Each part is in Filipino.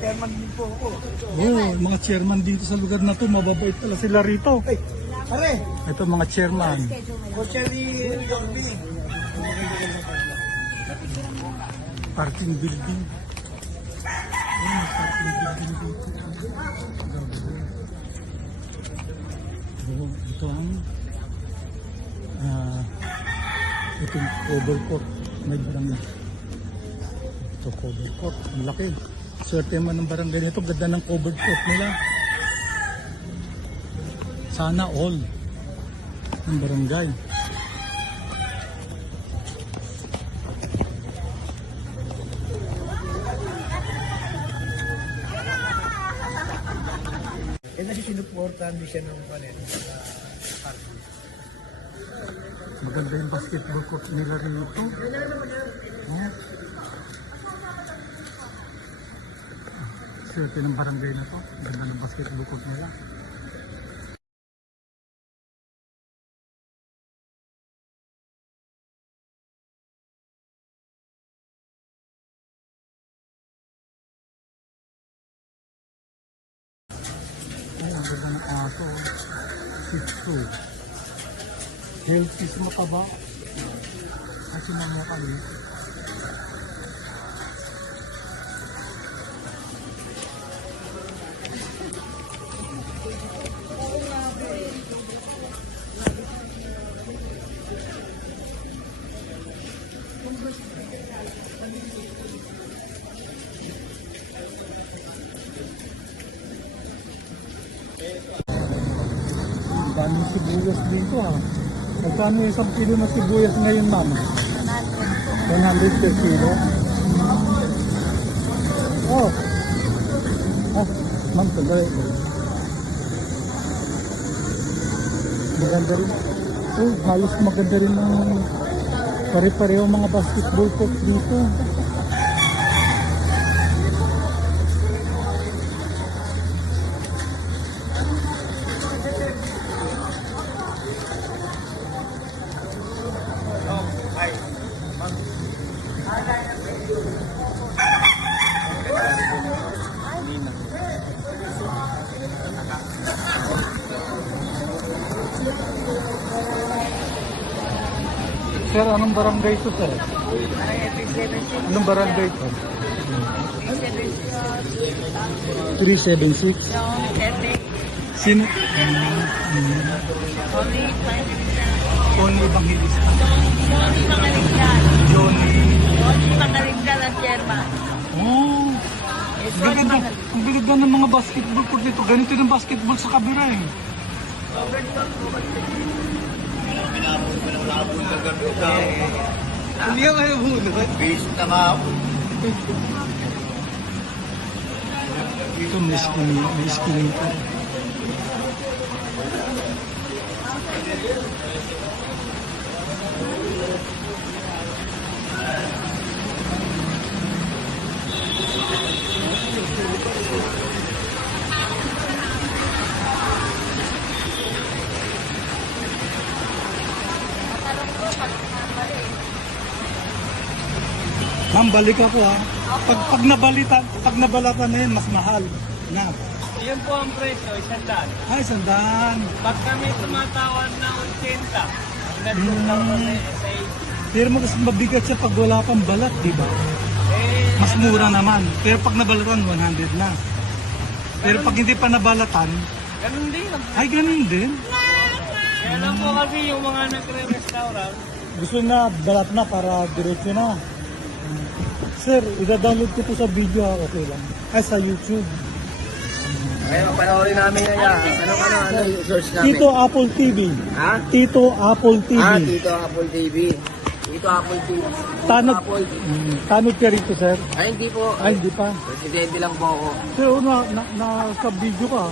chairman din po ako. Oo, mga chairman dito sa lugar na to, mababait pala sila rito. Ay, pare, Ito mga chairman. kotse ni Yorbi. Parking building. Ayun, parking building dito. Oo, ito ang ah ito yung cover court. May barangay. Ito cover court. Ang laki. Swerte man ng barangay nito. Ganda ng cover court nila. Sana all ng barangay. Eh, nasi sinuportahan din siya ng panin. sa parking. Maganda yung basketball court nila rito. Oh. Swerte ng barangay na to. Ganda ng basketball court nila. Oh, ang ganda ng aso. Shih Tzu. Healthy mataba. Kasi mga kami. Daming sibuyas dito ha. Magkano isang kilo na sibuyas ngayon ma'am? 100 per kilo. Oh. Ah, ma'am, sandali. Maganda rin. Oh, halos maganda rin ng pare-pareho mga basketball court dito. Sir, anong barangay ito, sir? Anong barangay ito? 376. Sino? Only Evangelista. Johnny. Oh. Ang ganda, ang ganda ng mga basketball court dito. Ganito yung basketball sa kabira eh. Hindi ka kayo hulot. Base na nga ako. Ito may skin, may skin ito. Ma'am, balik ako ha. Pag, pag nabalitan, pag nabalatan na yun, mas mahal. Na. Yun po ang presyo, isang daan. Ay, sandaan. Pag kami tumatawad ng 80, ang nagtutang kami sa Pero mas mabigat siya pag wala pang balat, di ba? Eh, Mas mura naman. Pero pag nabalatan, 100 na. Pero pag hindi pa nabalatan, ganun din. ay ganun din. Kaya lang po kasi yung mga nagre-restaurant, Gusto na balat na para diretso na. Sir, ida-download ko po sa video ha, okay lang. Ay, sa YouTube. Kaya panoorin namin yan. yan. Ano, ano, ano yung search namin? Tito Apple TV. Ha? Tito Apple TV. Ah, dito Apple TV. Dito Apple TV. Dito Tanod, Apple. mm, tanod ka rito, sir. Ay, hindi po. Ay, hindi pa. Presidente lang po ako. Sir, na, na, nasa video ka.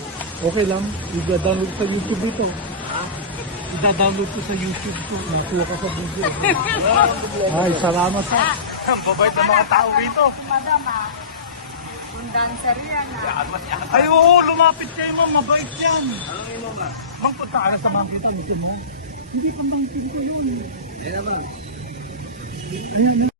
Okay lang. Ida-download sa YouTube dito. Ida-download ko sa YouTube ko. Nakuha ka sa video. Ay, salamat sa. Ang babait ng mga tao rito. Kung dancer yan ah. Ay, oo, lumapit kayo, ma'am. Mabait yan. Ano yun, ma'am? Ma'am, punta ka na sa mga dito. Hindi mo. Hindi pa mangkin ko yun. Ayun na ba? Ayan,